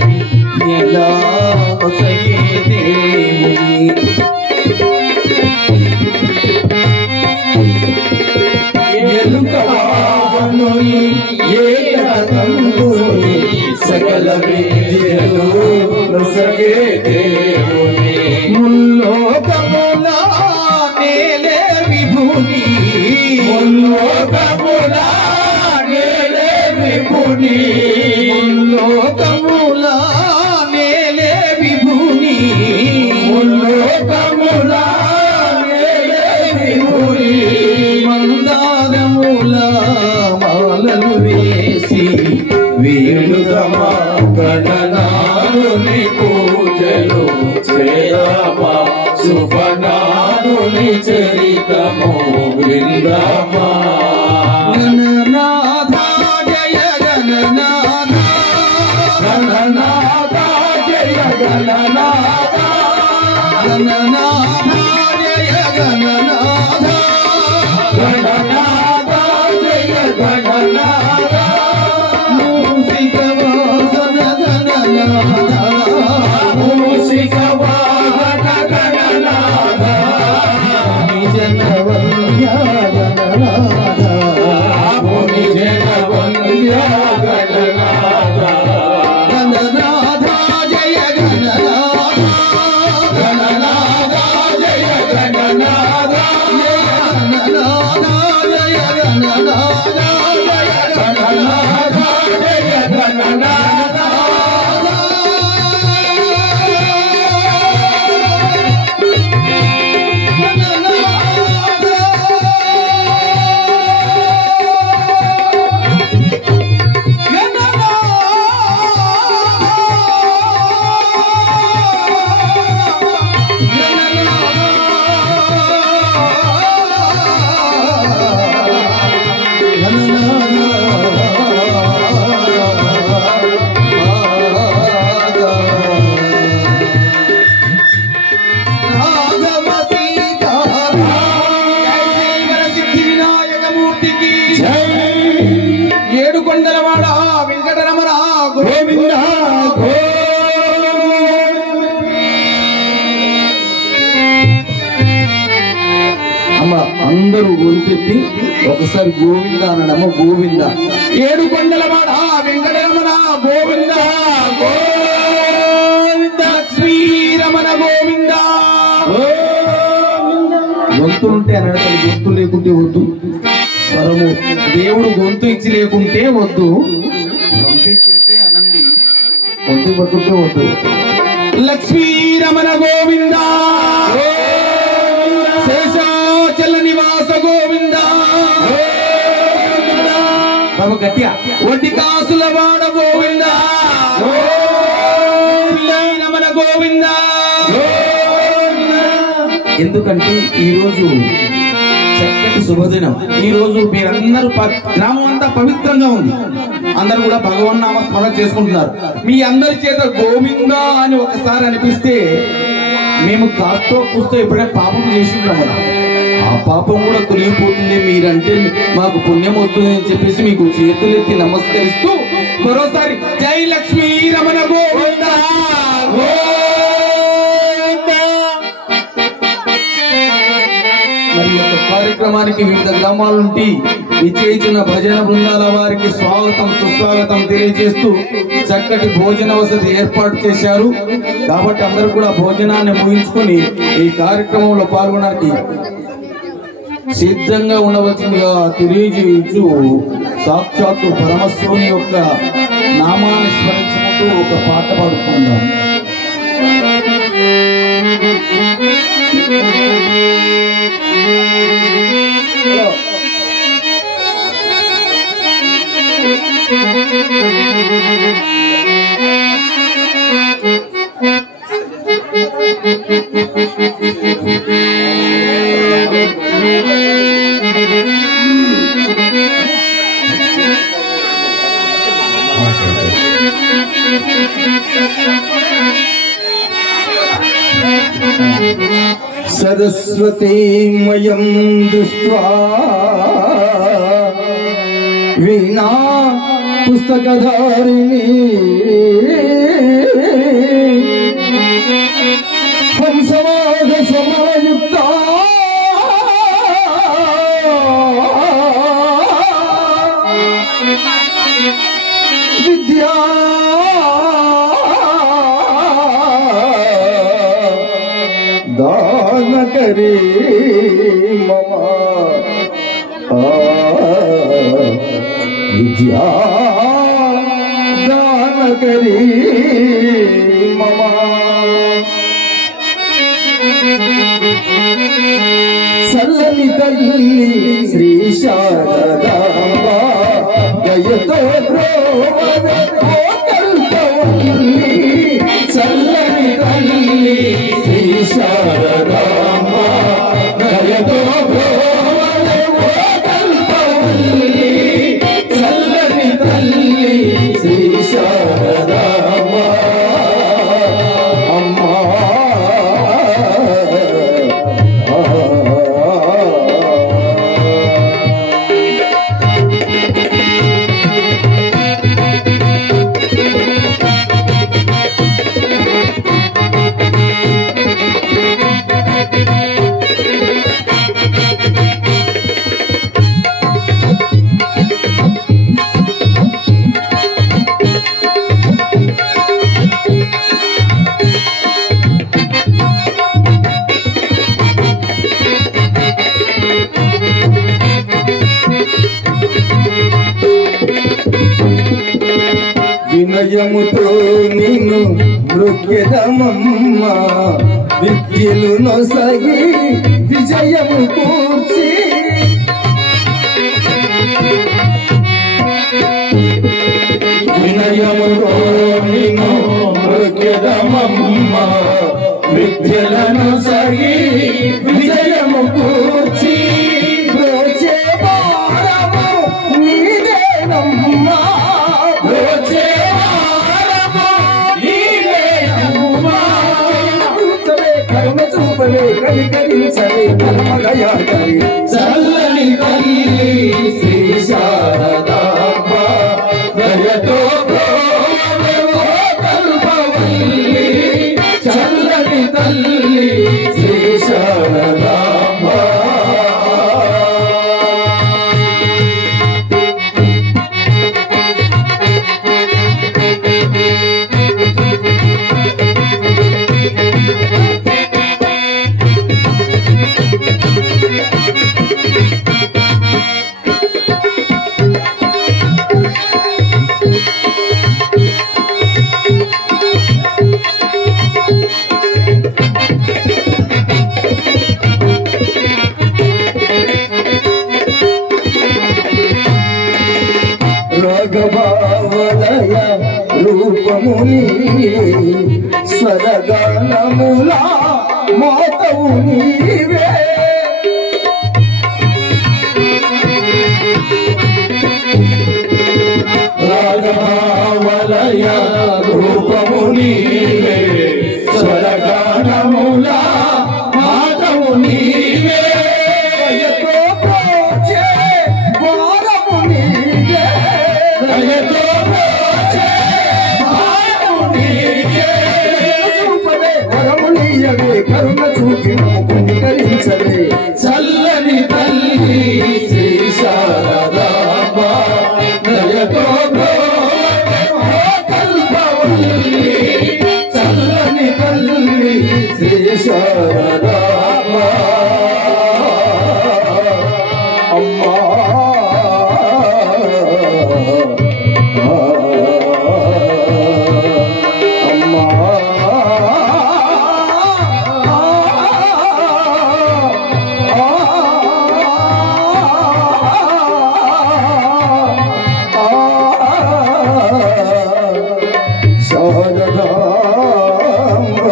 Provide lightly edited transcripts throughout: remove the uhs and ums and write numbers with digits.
విద్యలా ఒసగే దేవుని ఎలుకవాహనుని ఏకతంతుని సకల విద్యలు ఒసగే దేవుని ముల్లోకముల నేలే విభుని ముల్లోకముల నేలే విభుని ముల్లోకముల నేలే విభుని ముల్లోకముల నేలే విభుని మందారముల మాలలు వేసి వేణుగమా గణనాథుని పూజలు చేయమా శుభనాథుని చరితము విందమా గణనాథ జయ గణనాథ గణనాథ జయ గణనాథ గణనాథ జయ గణనాథ గణనాథ జయ గణనాథ మూసిక వాహన గణనాథ మూసిక వాహన గణనాథ జనవల్య గణనాథ ముని జనవల్య గణనాథ గణనాథ జయ గణనాథ గణనాథ జయ గణనాథ గణనాథ జయ గణనాథ జయ గణనాథ జయ గణనాథ ఏడుకొండలవాడ వెంకటరమణ గోవింద అమ్మ అందరూ గొంతెత్తి ఒకసారి గోవింద అనడమ్మ గోవింద ఏడుకొండలవాడ వెంకటరమణ గోవింద గోవింద శ్రీరమణ గోవింద గొంతులుంటే అనడం గొంతు లేకుంటే వద్దు స్వరము దేవుడు గొంతు ఇచ్చి లేకుంటే వద్దు గొంతు ఇచ్చింటే అనండి గొంతు పట్టుకుంటే వద్దు లక్ష్మీరమణ గోవింద శేషాచల నివాస గోవింద బాబు గట్టిగా వడ్డీ కాసుల వాడ గోవింద రమణ గోవింద ఎందుకంటే ఈరోజు చక్కటి శుభదినం ఈ రోజు మీరందరూ గ్రామం అంతా పవిత్రంగా ఉంది అందరూ కూడా భగవన్ నామ స్మరణ చేసుకుంటున్నారు మీ అందరి చేత గోవింద అని ఒకసారి అనిపిస్తే మేము కాస్తో కూస్తో ఎప్పుడైనా పాపం చేస్తుంటాం కదా ఆ పాపం కూడా తొలగిపోతుంది మీరంటే మాకు పుణ్యం వస్తుంది అని చెప్పేసి మీకు చేతులెత్తి నమస్కరిస్తూ మరోసారి జై లక్ష్మీ రమణ గోవింద మరి యొక్క కార్యక్రమానికి వివిధ గ్రామాల నుండి విచ్చేయించిన భజన బృందాల వారికి స్వాగతం సుస్వాగతం తెలియజేస్తూ చక్కటి భోజన వసతి ఏర్పాటు చేశారు కాబట్టి అందరూ కూడా భోజనాన్ని ముగించుకొని ఈ కార్యక్రమంలో పాల్గొనడానికి సిద్ధంగా ఉండవలసిందిగా తెలియజేయచ్చు సాక్షాత్తు పరమశివుని యొక్క నామాన్ని స్మరించుకుంటూ ఒక పాట పాడుకుందాం सरस्वतीमयं दृष्ट्वा वीणा పుస్తకధారిణి హంసవాద సమాయుక్త విద్యా దానకరీ మమ విద్యా దానకరీ మమ చల్లని తల్లి శ్రీ శారదాంబ దయతో బ్రోవె ఓ కల్పవల్లి చల్లని తల్లి శ్రీ శారదాంబ దయతో బ్రోవె ఓ కల్పవల్లి చల్లని తల్లి శ్రీ శారదాంబ అమ్మా వినయముతో నిన్ను మృగ్యదమమ్మ విద్యలు నొసగి విజయము కూర్చి వినయముతో నిన్ను మృగ్యదమమ్మ విద్యలను సగి విజయము కూర్చి బ్రోచే భారము నీదేనమ్మా కనికరించవే పరమదయాకరి చల్లని తల్లి శ్రీ శారదాంబ దయతో బ్రోవె ఓ కల్పవల్లి చల్లని తల్లి శ్రీ శారదాంబ రాఘవావలయ రూపముని స్వరగానముల మాతవు నీవే రాఘవావలయ రూపముని స్వరగానముల మాతవు నీవే కరుణ చూపి కనికరించవే చల్లని తల్లి శ్రీ శారదాంబ దయతో బ్రోవె ఓ కల్పవల్లి చల్లని తల్లి శ్రీ శారదాంబ అమ్మా శారదాంబ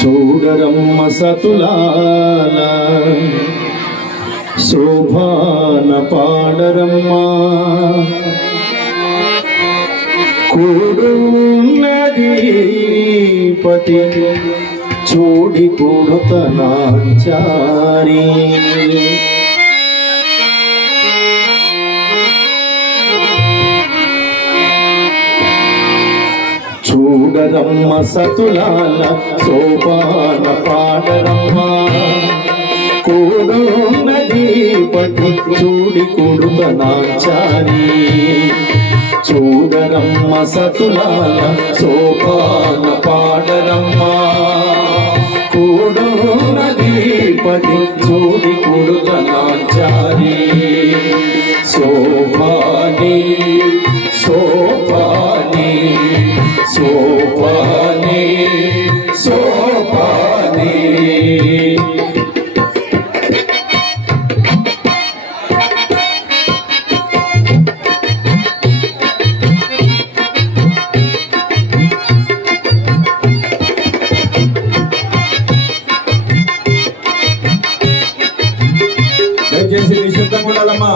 చూడరమ్మ సతులాల శోభాన పాడరమ్మ కూడున్నది పతి చూడి కూడతనాచారి చూడరమ్మ సతులాల శోభాన పాడరమ్మ కూడున్నది పటి చూడి కూడుతనాచారి చూడరమ్మ సతులాల శోభాన పాడరమ్మ కూడున్నది పటి చూడి కూడుతనాచారి శోభాని శోభాని శోభాని శోభాని దయచేసి నిశ్శబ్దంగా ఉండాలమ్మా.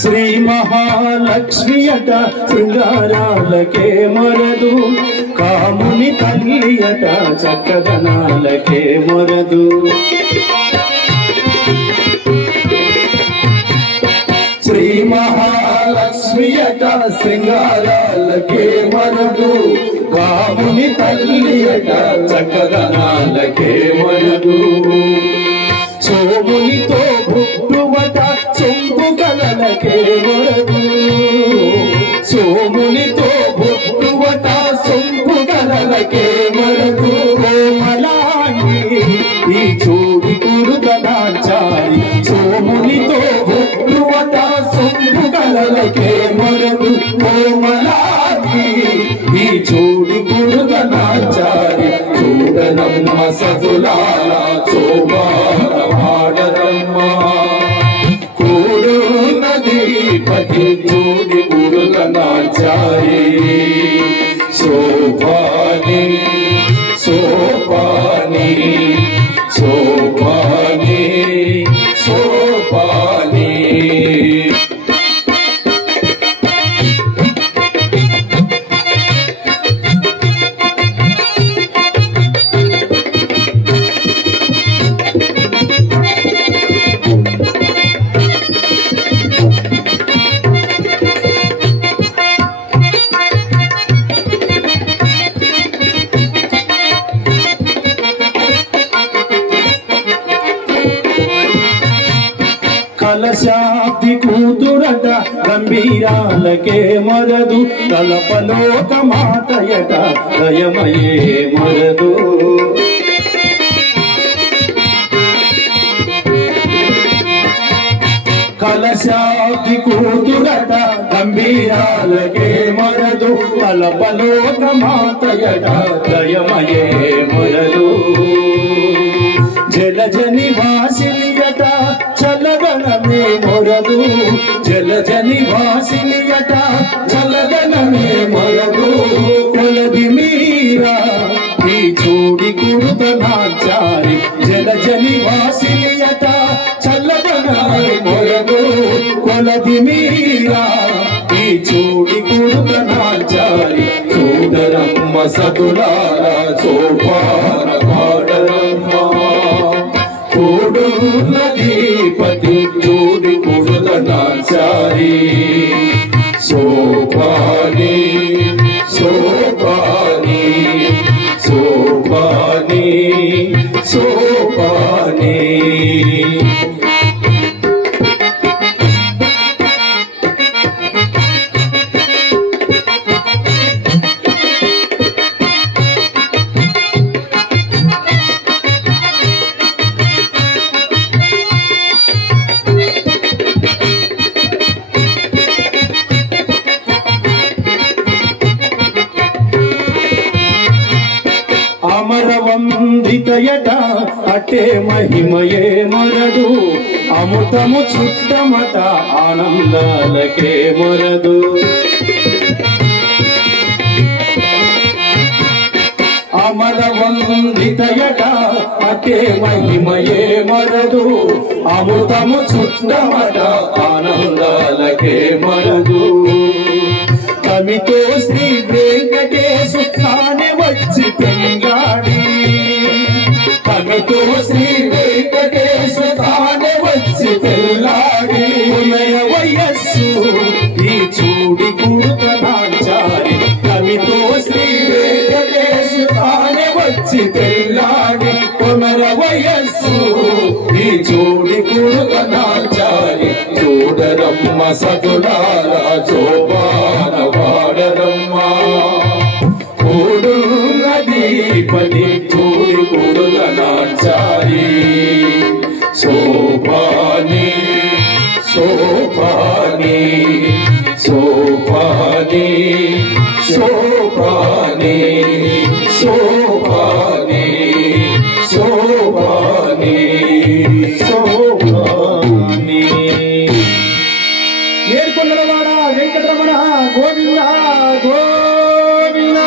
శ్రీ మహాలక్ష్మి అట శృంగారాలకే మరదు కాముని తల్లి అట చక్కదనాలకే మరదు శ్రీ మహాలక్ష్మి అట శృంగారాలకే మరదు కాముని తల్లి అట చక్కదనాలకే మరదు సోమునితో పుట్టువట సొంపు కలలకే మరదు సోమునితో పుట్టువట సొంపు కలలకే మరదు కోమలాంగి ఈ చూడి కురుదనాచారి సోమునితో పుట్టువట సొంపు కలలకే మరదు కోమలాంగి ఈ చూడి కురుదనాచారి చూడనమ్మ సతులాల శోభాన పాడరమ్మ కూడున్నది పతి చూడి కురుదనాచారి శోభాని శోభాని శోభాని శోభాని కలశాబ్ది కూతురట గంభీరాలకే మరదు తలపలోక మాతయట దయమయే మరదు కలశాబ్ది కూతురట గంభీరాలకే మరదు తలపలోక మాతయట దయమయే మరదు జలజ నివాసినియట చల్లదనమే మొరదు జలజ నివాసినియట చల్లదనమే మొరదు కొలది మీరా ఈ చూడి కురుదనాచారి జలజ నివాసినియట చల్లదనమే మొరదు కొలది మీరా ఈ చూడి కురుదనాచారి చూడరమ్మ సతులాల శోభాన పాడరమ్మ కూడున్నది పతి చూడి కురుదనాచారి శోభాని శోభాని శోభాని శోభాని అమరవందితయట అట్టే మహిమయే మరదు అమృతము చుట్టమట ఆనందాలకే మరదు అమరవందితయట అట్టే మహిమయే మరదు అమృతము చుట్టమట ఆనందాలకే మరదు కమితో శ్రీ వెంకటేశు తానే వచ్చి పెంగాడి కమితో శ్రీ వెంకటేశు తానే వచ్చి పెళ్ళాడి వయస్సు ఈ చూడి కుడుతనాచారి కమితో శ్రీ వెంకటేశు తానే వచ్చి పెళ్ళాడి కొమర వయస్సు ఈ చూడి కుడుతనాచారి చూడరమ్మ సతులాల శోభాన వాడరమ్మ కూడు నదీపతి చూడి కుడుతనాచారి శోభాని శోభాని శోభాని శోభాని శోభాని శోభాని శోభాని ఏడుకొండలవాడ వెంకటరమణ గోవింద గోవింద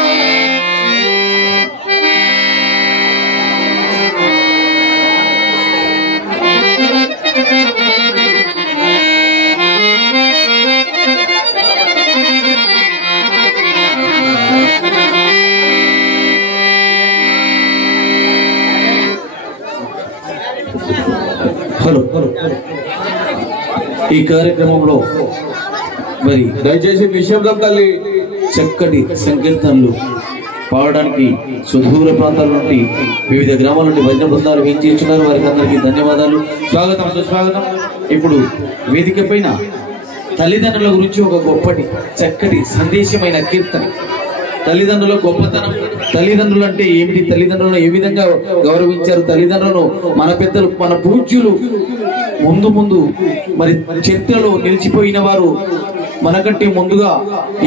హలో ఈ కార్యక్రమంలో మరి దయచేసి నిశ్శబ్దం తల్లి చక్కటి సంకీర్తనలు పాడడానికి సుదూర ప్రాంతాల నుండి వివిధ గ్రామాల నుండి భజన బృందాలు వేయించున్నారు. వారికి అందరికీ ధన్యవాదాలు, స్వాగతం సుస్వాగతం. ఇప్పుడు వేదిక పైన తల్లిదండ్రుల గురించి ఒక గొప్పటి చక్కటి సందేశమైన కీర్తన. తల్లిదండ్రుల గొప్పతనం, తల్లిదండ్రులు అంటే ఏమిటి, తల్లిదండ్రులను ఏ విధంగా గౌరవించారు, తల్లిదండ్రులను మన పెద్దలు మన పూజ్యులు ముందు ముందు మరి చరిత్రలో నిలిచిపోయిన వారు మనకంటే ముందుగా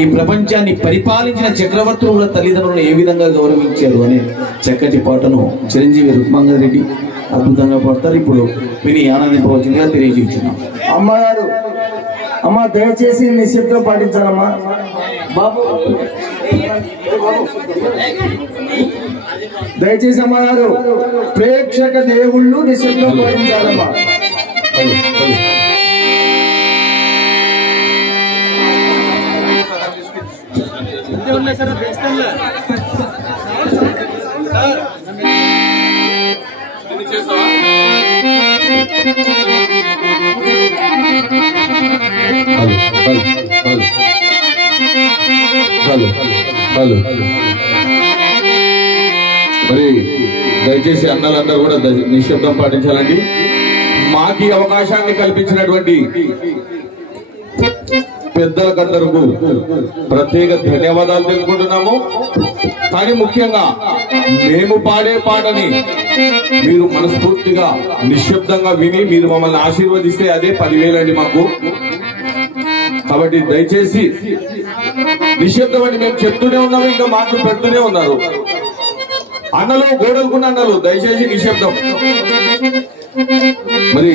ఈ ప్రపంచాన్ని పరిపాలించిన చక్రవర్తులు కూడా తల్లిదండ్రులను ఏ విధంగా గౌరవించారు అనే చక్కటి పాటను చిరంజీవి రుక్మంగారెడ్డి అద్భుతంగా పాడతారు. ఇప్పుడు విని ఆనందించవలసిందిగా తెలియజేస్తున్నాం. అమ్మగారు, అమ్మ దయచేసి నిశ్శబ్దం పాటించాలమ్మా. బాబు దయచేసి అమ్మగారు, ప్రేక్షక దేవుళ్ళు నిశ్శబ్దం పాటించాలమ్మా. మరి దయచేసి అన్నలందరూ కూడా నిశ్శబ్దం పాటించాలండి. మాకు ఈ అవకాశాన్ని కల్పించినటువంటి పెద్దలకందరకు ప్రత్యేక ధన్యవాదాలు తెలుపుకుంటున్నాము. కానీ ముఖ్యంగా మేము పాడే పాటని మీరు మనస్ఫూర్తిగా నిశ్శబ్దంగా విని మీరు మమ్మల్ని ఆశీర్వదిస్తే అదే 10,000 అండి మాకు. కాబట్టి దయచేసి నిశ్శబ్దం అని మేము చెప్తూనే ఉన్నాము, ఇంకా మాటలు పెడుతూనే ఉన్నారు. అన్నలు, గోడలుకున్న అన్నలు దయచేసి నిశ్శబ్దం. మరి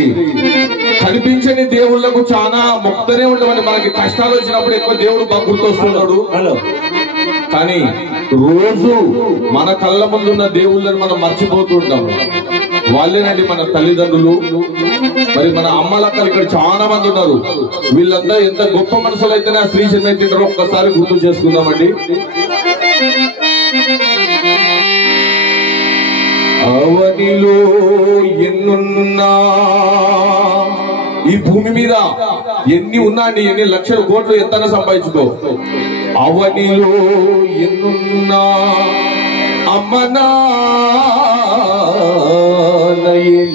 కనిపించని దేవుళ్లకు చాలా మొక్తనే ఉండమని, మనకి కష్టాలు వచ్చినప్పుడు ఎక్కువ దేవుడు బాగా గుర్తొస్తున్నాడు. కానీ రోజు మన కళ్ళ ముందున్న దేవుళ్ళని మనం మర్చిపోతూ ఉంటాము. వాళ్ళేనండి మన తల్లిదండ్రులు. మరి మన అమ్మలక్కలు ఇక్కడ చాలా మంది ఉన్నారు. వీళ్ళంతా ఎంత గొప్ప మనసులు అయితేనే ఆ స్త్రీ చిన్న తింటారో ఒక్కసారి గుర్తు చేసుకుందామండి. అవనిలో ఎన్నున్నా, ఈ భూమి మీద ఎన్ని ఉన్నా అండి, ఎన్ని లక్షల కోట్లు ఎంతైనా సంపాదించుకో, అవనిలో ఎన్నున్నా అమ్మనా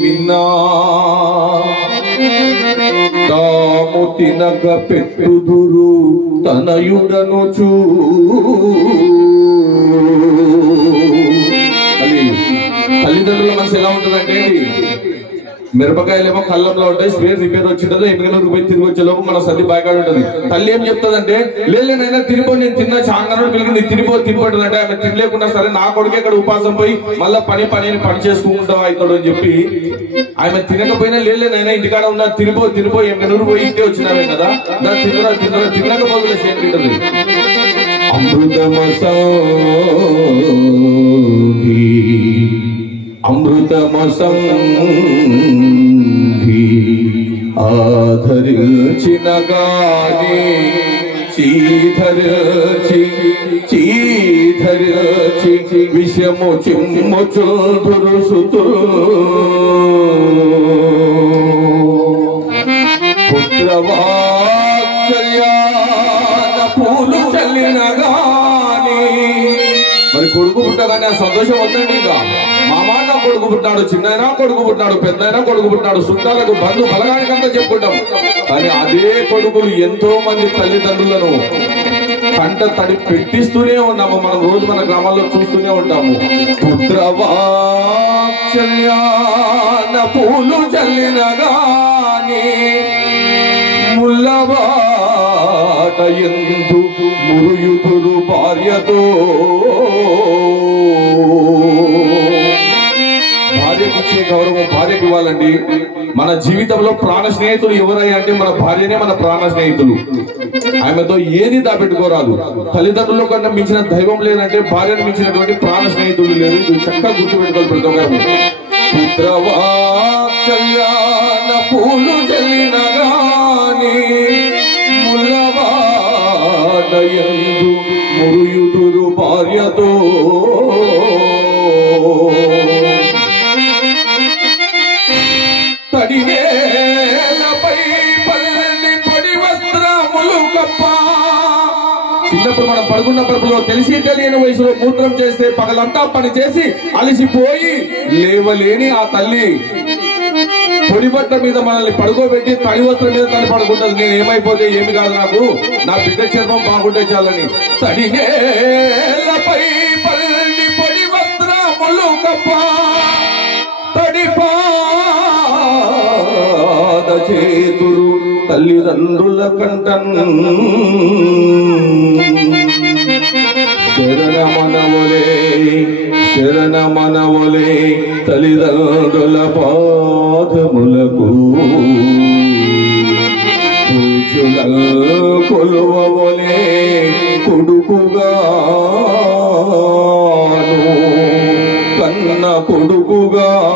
మిన్నా తాము తినక పెట్టుదురు తనయుడను చూ. తల్లిదండ్రుల మనసు ఎలా ఉంటుందంటే మిరపకాయలేమో కళ్ళంలో ఉంటాయి, స్పేర్ రిపేర్ వచ్చింటదో ఎమ్మిగనూరుకు పోయి తిరిగి వచ్చేలోపు మన సర్ది బాగా ఉంటుంది. తల్లి ఏం చెప్తుందంటే, లేనైనా తినిపో, నేను తిన్నా చాంగనాడు పిలిగి నీ తినిపోతుంది అంటే ఆమె తినలేకుండా సరే నా కొడుకు ఇక్కడ ఉపాసం పోయి మళ్ళీ పని చేసుకుంటాం అవుతాడు అని చెప్పి ఆమె తినకపోయినా లేనైనా ఇంటికాడ ఉన్నా తినిపో ఎమ్మిగనూరు పోయి ఇంటే వచ్చినావే కదా, దాన్ని తినకపోతే సేమ్ తింటుంది. అమృతమసంగి ఆధరించిన గాని చీధరించి విషము చిమ్ముచుల్దురు సుతులు పుత్రవాత్సల్యాన పూలు చల్లిన గాని. మరి కొడుకు పుట్టగానే ఆ సంతోషం వద్దండి. ఇంకా మామ నా కొడుకు పుట్టినాడు, చిన్నైనా కొడుకు పుట్టినాడు, పెద్దైనా కొడుకు పుట్టినాడు, చుట్టాలకు బంధు బలగానికంతా చెప్పుకుంటాం. కానీ అదే కొడుకులు ఎంతో మంది తల్లిదండ్రులను కంట తడి పెట్టిస్తూనే ఉన్నాము. మనం రోజు మన గ్రామాల్లో చూస్తూనే ఉంటాము. పుత్రవాత్సల్యాన పూలు చల్లిన గాని ముల్లబాట ఎందు మురుయుదురు భార్యతో. భార్యకిచ్చే గౌరవం భార్యకి ఇవ్వాలండి. మన జీవితంలో ప్రాణ స్నేహితులు ఎవరయ్యా అంటే మన భార్యనే మన ప్రాణ స్నేహితులు. ఆమెతో ఏది దాపెట్టుకోరాదు. తల్లిదండ్రుల కన్నా మించిన దైవం లేదంటే భార్యను మించినటువంటి ప్రాణ స్నేహితులు లేదు. ఇది చక్కగా గుర్తుపెట్టుకోవాలి ప్రతి ఒక్కరు. పుత్రవాత్సల్యాన పూలు చల్లిన గాని ముల్లబాట యందు మురుయుదురు భార్యతో. తడినేలపై పల్లి పొడి వస్త్రములు కప్ప. చిన్నప్పుడు మనం పడుకున్న పరుపులో తెలిసి తెలియని వయసులో మూత్రం చేస్తే పగలంతా పని చేసి అలసిపోయి లేవలేని ఆ తల్లి పొడి బట్ట మీద మనల్ని పడుకోబెట్టి తడి వస్త్రం మీద తడి పడుకుంటుంది. నేను ఏమైపోతే ఏమి కాదు, నాకు నా బిడ్డ చర్మం బాగుంటే చాలని. తడినేలపై పల్లి పొడి వస్త్రములు కప్ప తడిపాద చేతురు తల్లిదండ్రుల కంటన్. శరణమనవలే తల్లిదండ్రుల పాదములకు కొలువవలే కొడుకుగాను కన్న కొడుకుగాను.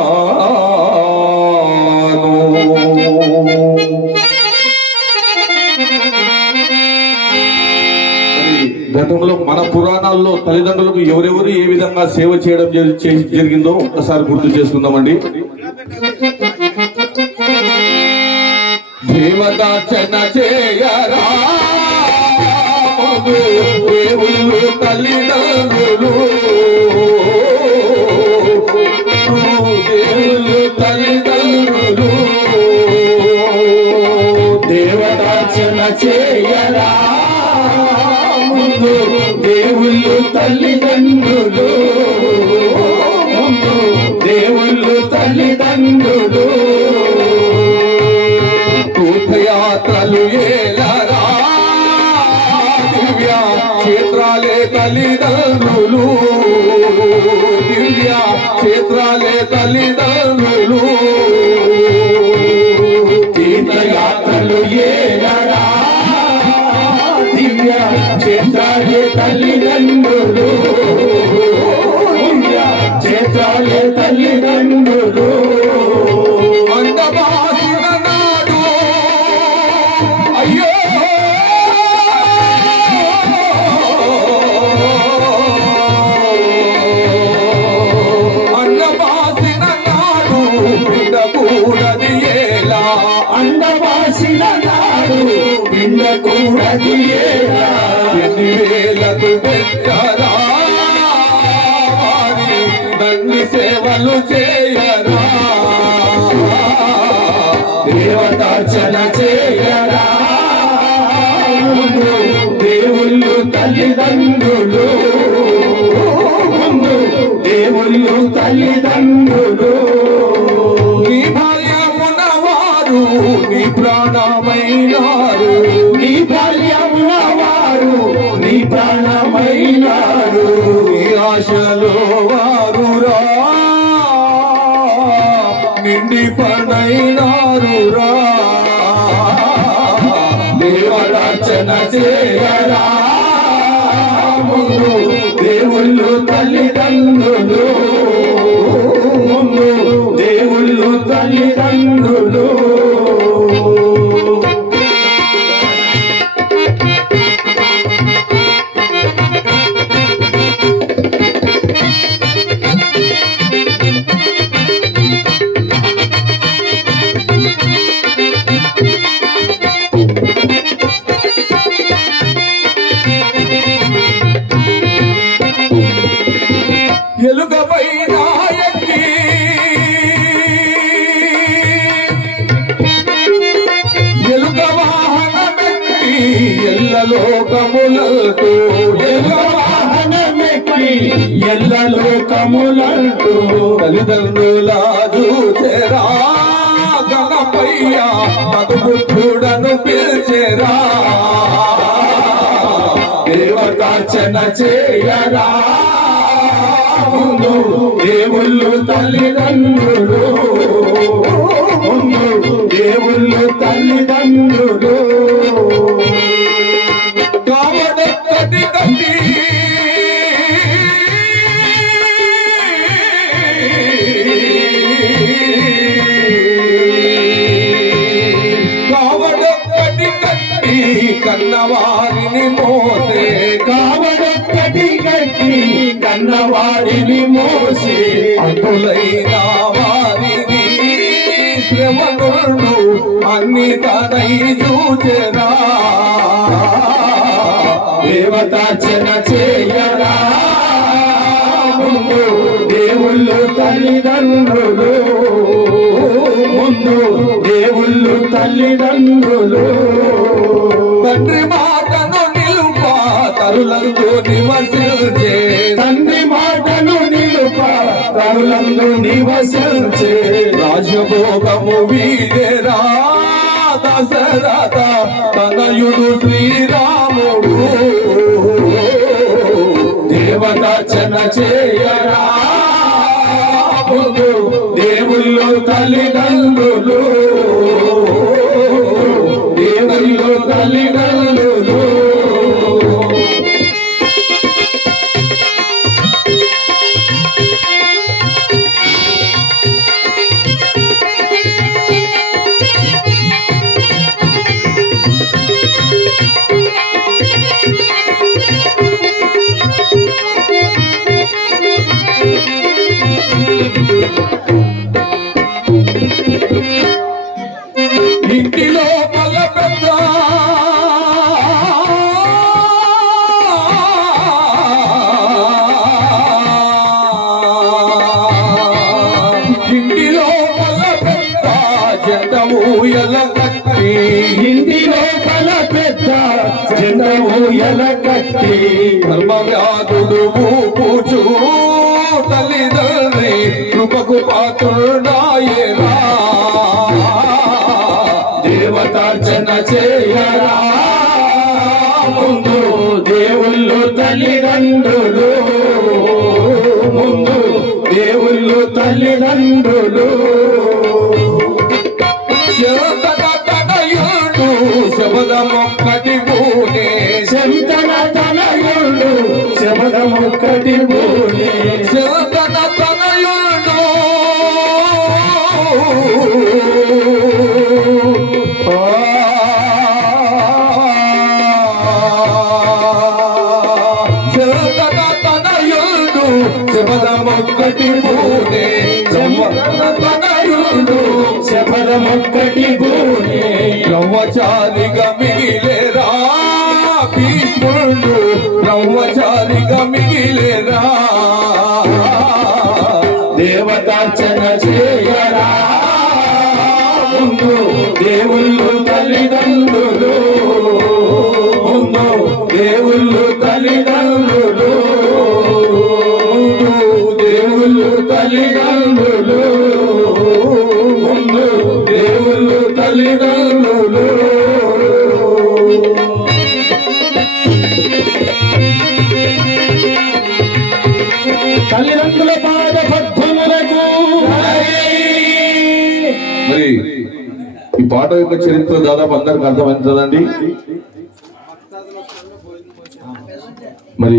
గతంలో మన పురాణాల్లో తల్లిదండ్రులకు ఎవరెవరు ఏ విధంగా సేవ చేయడం జరిగిందో ఒక్కసారి గుర్తు చేసుకుందామండి. దేవతార్చన చేయరా దేవుళ్ళు తల్లిదండ్రులు, దేవుళ్ళు తల్లిదండ్రులు. దేవతార్చన చేయరా దేవుళ్ళు తల్లిదండ్రులు, దేవుళ్ళు తల్లిదండ్రులు. తీర్థయాత్రలు ఏలరా దివ్య క్షేత్రాలే తల్లిదండ్రులు, దివ్య క్షేత్రాలే తల్లిదండ్రులు. తీర్థయాత్రలు ఏలరా దివ్య క్షేత్రాలే తల్లిదండ్రులు, దివ్య క్షేత్రాలే తల్లిదండ్రులు. అందమాసిన నాడు అయ్యో అన్నమాసిన నాడు పిండకూడది ఏలా, అందవాసిన నాడు పిండకూడది ఏలా. ఎన్ని వేలకు పెట్టరా వారి దండి సేవలు చేయరా, దేవతార్చన చేయరా దేవుళ్ళు తల్లిదండ్రులు, దేవుళ్ళు తల్లిదండ్రులు. నీ భార్య ప్రాణమైనారు ఆశలో వారురా నిండి పనైనారురా దేవతార్చన చేయరా ముందు దేవుళ్ళు తల్లిదండ్రులు ముందు దేవుళ్ళు తల్లిదండ్రులు ఎలుకపైన ఎక్కి ఎలుక వాహనమెక్కి ఎల్లలోకములతో వాహనమెక్కి ఎల్లలోకములంటూ తల్లిదండ్రుల చూచెరా గణపయ్య మగపుత్రుడను పిలిచెరా దేవతార్చన చేయరా ముందు దేవుళ్ళు తల్లిదండ్రులు ముందు దేవుళ్ళు తల్లిదండ్రులు కావడొక్కటి కట్టి కావడొక్కటి కట్టి కన్నవారిని మోసే కావడొక్కటి గట్టి కన్నవారిని మోసి అటులైన వారిని శ్రవణుడు అన్ని తనై చూచెరా దేవతార్చన చేయరా ముందు దేవుళ్ళు తల్లిదండ్రులు ముందు దేవుళ్ళు తల్లిదండ్రులు తండ్రి మాటను నిలుప తరులందు నివసించే తండ్రి మాటను నిలుప తరులందు నివసించే రాజభోగము వీడేరా దశరథ తనయుడు శ్రీరాముడు దేవతార్చన చేయరా ముందు దేవుళ్ళు తల్లిదండ్రులు దేవుళ్ళు తల్లిదండ్రులు ఇంటిలో పల్ల పెద్ద ఇంటిలో పల్ల పెద్ద జెండ ఊయల కట్టి ఇంటిలో పల పెద్ద జెండ ఊయల కట్టి ధర్మవ్యాధుడు పూచు తల్లిదండ్రి కృపకు పాత్రుడాయేరా దేవతార్చన చేయరా ముందు దేవుళ్ళు తల్లిదండ్రులు ముందు దేవుళ్ళు తల్లిదండ్రులు శరతన తనయుడు శబదమొక్కటి పూనే శంతన తనయుడు శబదమొక్కటి పూనే శరతన తనయుడు శరతన తనయుడు శబదమొక్కటి పూనే శరతన తనయుడు శబదమొక్కటి పూనే బ్రహ్మచారిగా మిగిలేరా భీష్ముడు బ్రహ్మచారిగా మిగిలేరా దేవతార్చన చేయరా ముందు దేవుళ్ళు తల్లిదండ్రులు ముందు దేవుళ్ళు తల్లిదండ్రులు ముందు దేవుళ్ళు తల్లిదండ్రులు ముందు దేవుళ్ళు తల్లిదండ్రులు పాట యొక్క చరిత్ర దాదాపు అందరికి అర్థమవుతుందండి. మరి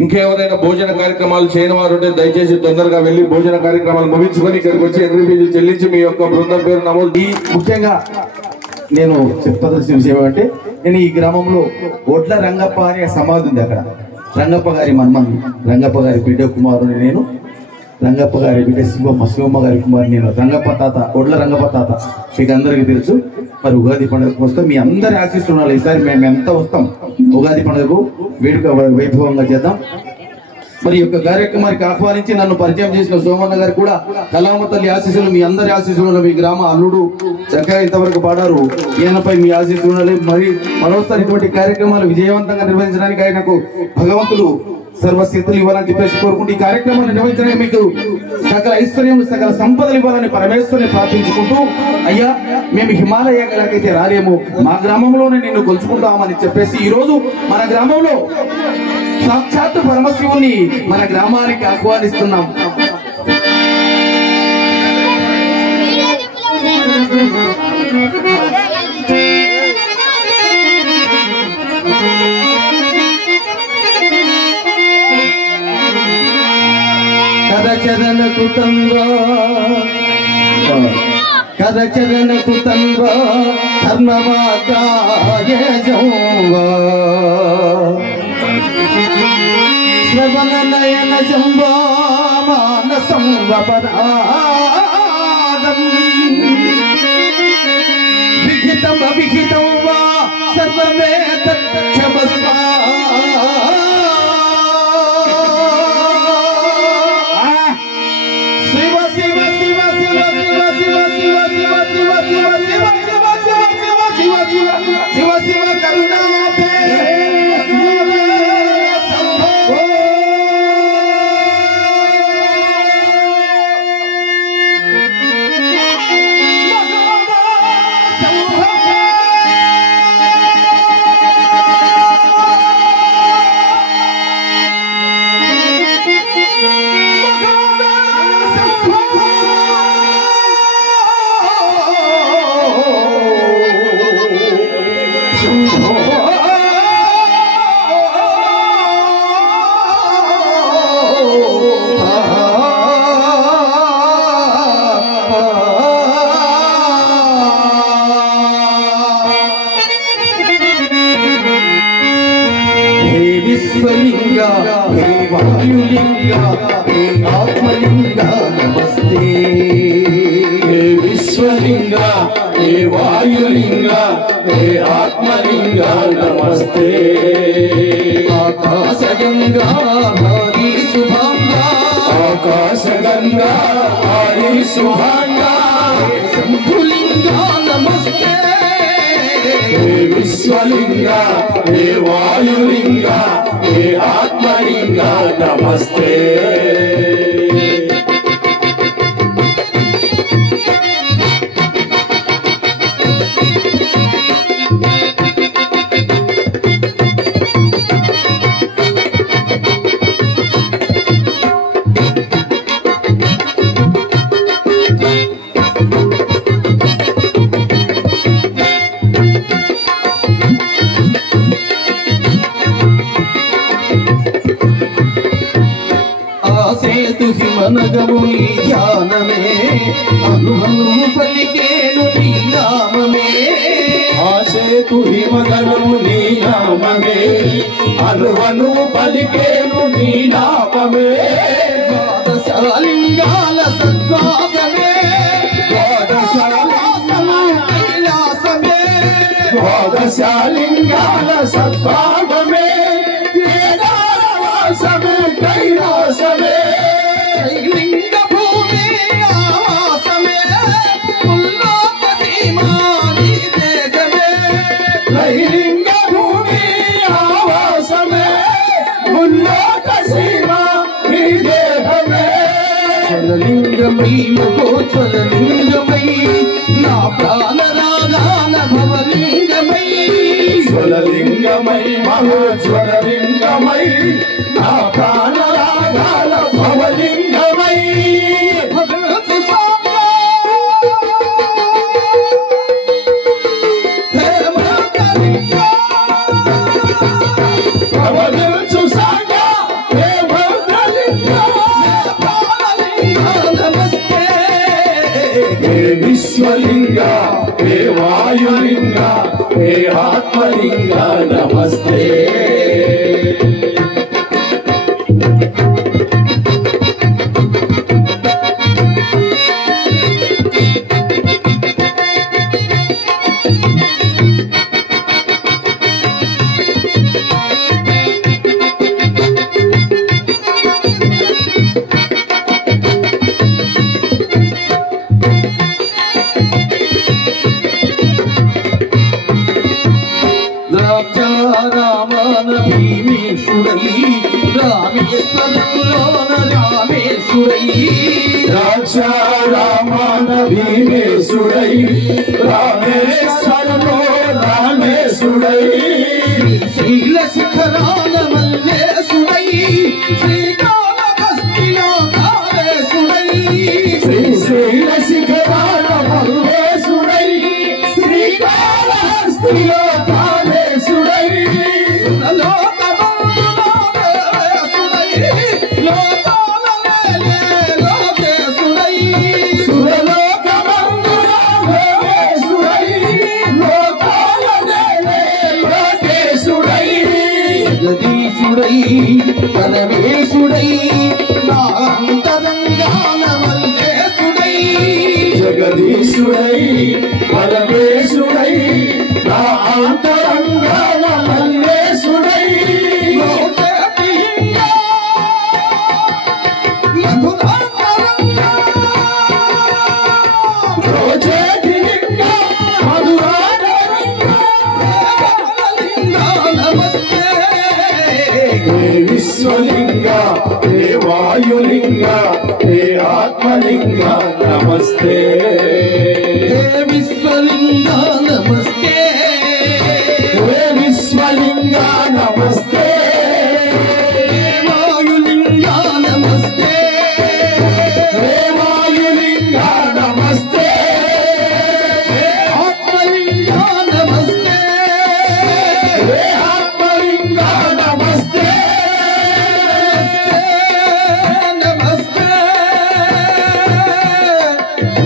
ఇంకెవరైనా భోజన కార్యక్రమాలు చేయని వారు ఉంటే దయచేసి తొందరగా వెళ్లి భోజన కార్యక్రమాలు ముగించుకొని ఇక్కడికి వచ్చి ఎంట్రీ ఫీజు చెల్లించి మీ యొక్క బృందం పేరు నమోదు. ఈ ముఖ్యంగా నేను చెప్పదలసిన విషయం ఏమంటే, నేను ఈ గ్రామంలో ఒడ్ల రంగప్ప అనే సమాధి ఉంది. అక్కడ రంగప్ప గారి మన్మని, రంగప్ప గారి బిడ్డ కుమారుని నేను, రంగప్ప గారి బిడ్డ శివమ్మ గారి కుమారు నేను. రంగప్ప తాత, ఒడ్ల రంగప్ప తాత మీకు అందరికీ తెలుసు. మరి ఉగాది పండుగకు వస్తాం, మీ అందరి ఆశిస్తున్నారు. ఈసారి మేము ఎంత వస్తాం ఉగాది పండుగకు వేడుక వైభవంగా చేద్దాం. మరి యొక్క కార్యక్రమానికి ఆహ్వానించి నన్ను పరిచయం చేసిన సోమన్న గారు కూడా కళామ తల్లి ఆశీస్సులు, మీ అందరి ఆశీస్సులు, మీ గ్రామ అల్లుడు చక్కగా ఇంతవరకు పాడారు, ఈయనపై మీ ఆశీస్సులు. మరి మరోసారి ఇటువంటి కార్యక్రమాలు విజయవంతంగా నిర్వహించడానికి ఆయనకు భగవంతుడు సర్వస్థితులు ఇవ్వాలని చెప్పేసి కోరుకుంటూ ఈ కార్యక్రమాన్ని నిర్వహించడానికి మీకు సకల ఐశ్వర్యం, సకల సంపదలు ఇవ్వాలని పరమేశ్వరుని ప్రార్థించుకుంటూ, అయ్యా మేము హిమాలయాలకైతే రాలేము, మా గ్రామంలోనే నిన్ను కొలుచుకుంటామని చెప్పేసి ఈ రోజు మన గ్రామంలో సాక్షాత్తు పరమశివుని మన గ్రామానికి ఆహ్వానిస్తున్నాం. కరచరణ కృతంగా కరచరణ కృతంగా ధర్మమాకాయ జంగా శ్రవణ నయన జంబా మానసం వపరాదం విహితం అవిహితం వా సర్వమేతత్ క్షమస్వా శివ శివ శివ శివ శివ శివ శివ శివ శివ శివ శివ శివ శివ శివ శివ కరుణాతే విశ్వలింగా హే వాయులింగా హే ఆత్మలింగా నమస్తే. హే విశ్వలింగా హే వాయులింగా హే ఆత్మలింగా నమస్తే. ఆకాశగంగా భారీ శుభాంగా ఆకాశగంగా భారీ శుభాంగా శంభులింగా నమస్తే. హే విశ్వలింగా హే వాయులింగా హే ఆత్మలింగా నమస్తే. ఆసేతు హిమనగముని ధ్యానమే అనుహను పలికేను నీ నామమే. ఆసేతు హిమగణము నీ నామమే అనువను పలికేను నీ నామమే. ద్వాదశాలింగాల సద్వాదమే కైలాసమే. ద్వాదశాలింగాల సద్భాగమే కేదారవాసమే కైలాసమే. లింగ భూమి ఆవాసమే ఉల్లోక సీమా నీ దేశమే. లింగ భూమి ఆవాసమే ఉల్లోక సీమ నీ దేహమే. లింగమై మహోజ్వలింగమై నా ప్రాణరాగాన భవలింగమై. స్వరలింగమై మహోజ్వలలింగమై నా ప్రాణరాగాల భవలింగమై. భగవతు స్వామి విశ్వలింగ నమస్తే రామాన భీమేశుడై రామేశ్వరమో రామేశుడై శ్రీశైల శిఖరాన మల్లేశుడై శ్రీకాళహస్తిలో కాళేశుడై శ్రీశైల శిఖరాన మల్లేశుడై శ్రీకాళహస్తిలో కాళేశుడై జగదీశుడై పరమేశుడై నా అంతరంగాన మల్లేశుడై జగదీశుడై పరమేశుడై నా అంతరంగాన మల్లేశుడై విశ్వలింగ హే వాయులింగ హే ఆత్మలింగ నమస్తే హే విశ్వలింగ నమస్తే హే విశ్వలింగ నమస్తే హే వాయులింగ నమస్తే హే వాయులింగ నమస్తే హే ఆత్మలింగ నమస్తే హే ఆత్మలింగ నమస్తే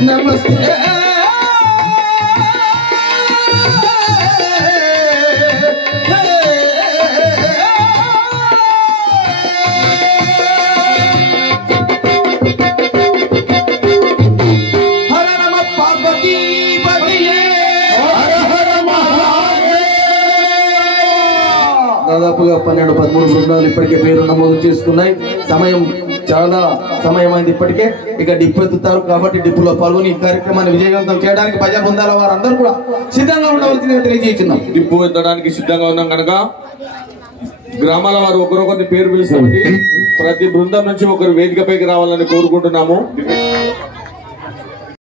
నమస్తే హర నమ పార్వతీ పతియే హర హర మహాదేవ దాదాపుగా 12-13 బృందాలు ఇప్పటికే పేరు నమోదు చేసుకున్నాయి. సమయం చాలా సమయం అయింది ఇప్పటికే. ఇక డిప్పు ఎత్తుతారు కాబట్టి డిప్పులో పాల్గొని ఈ కార్యక్రమాన్ని విజయవంతం చేయడానికి ప్రజా బృందాల వారందరూ కూడా సిద్ధంగా ఉండవలసిందిగా తెలియజేస్తున్నాం. డిప్పు ఎత్తడానికి సిద్ధంగా ఉన్నాం కనుక గ్రామాల వారు ఒకరొకరిని పేరు పిలుస్తామండి. ప్రతి బృందం నుంచి ఒకరు వేదికపైకి రావాలని కోరుకుంటున్నాము.